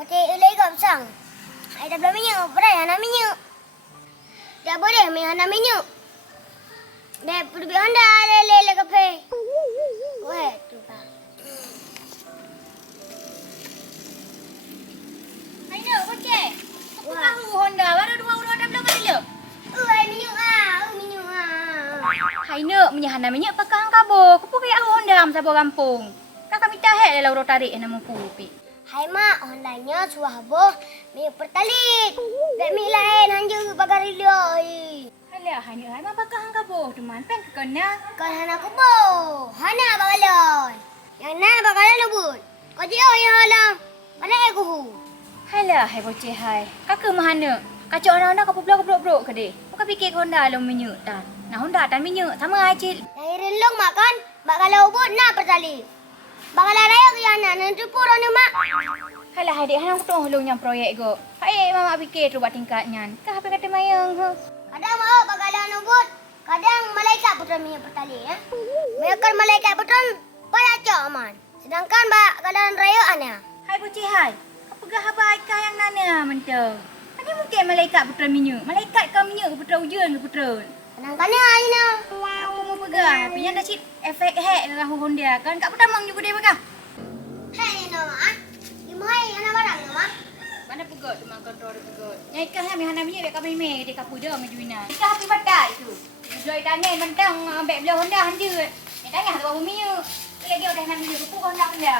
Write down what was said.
Macam ulai kau besang. Ai dah belum minyak, berai anak minyak. Dah boleh main anak minyak. Dah perlu bi Honda le kafe. Weh, tu bah. Hai nak bocah. Aku tahu Honda baru 2 orang dah belum kali le. Ai minyak minyak Hai nak menyahan namanya pakai kabo. Aku pakai aku Honda sama kampung. Kakak minta hek lah urut tarik nama pupi. Hai mak, Hondanya suah boh mi pertalit. Dek mi lain hanja bagar iloi. Alah, hai nak hai mak pakai kabo. Cuman pen ke kena. Kan hana ku boh. Hana bagalon. Yang na bagalon lebut. Kau dia yang halang. Mana aku hu? Alah, hai bocah hai. Kakak mahana. Kacau anak-anak kau publok ke deh. Kau fikir Honda lo minyak tan. Nah Honda tan minyak sama aja. Yang relong mak kan? Bagalau ubut na pertalit. Bagalau raya ke yana nanti puro ni mak. Alah, hai dek hang aku tong long yang proyek go. Hai mama fikir tu buat tingkatnya. Kah apa kata mayang ha? Kadang mau bagalau ubut. Kadang malaikat putra minyak pertalit ya. Mereka malaikat putra payah cak aman. Sedangkan bagalau raya ana. Hai bocah hai. Apa gah habai kah yang nana mentau? Tadi mungkin malaikat putra minyak. Malaikat kau minyak ke putra ujian ke putra. Kadang-kadang aina. Aku mau pegang. Tapi yang dah cip efek hack ke kahu Honda kan. Kak pertamang juga dia pegang. Hei nama. Imai anak barang nama. Mana pegot tu makan kontrol dia pegot. Yang ikan yang hana minyak dia kami meh dia kapu dah ngajuina. Ikan api batai tu. Jual tanya mentang ambek belah Honda hanja. Yang tanya tu bawa minyak. Dia dah nak minyak pupuk Honda benda.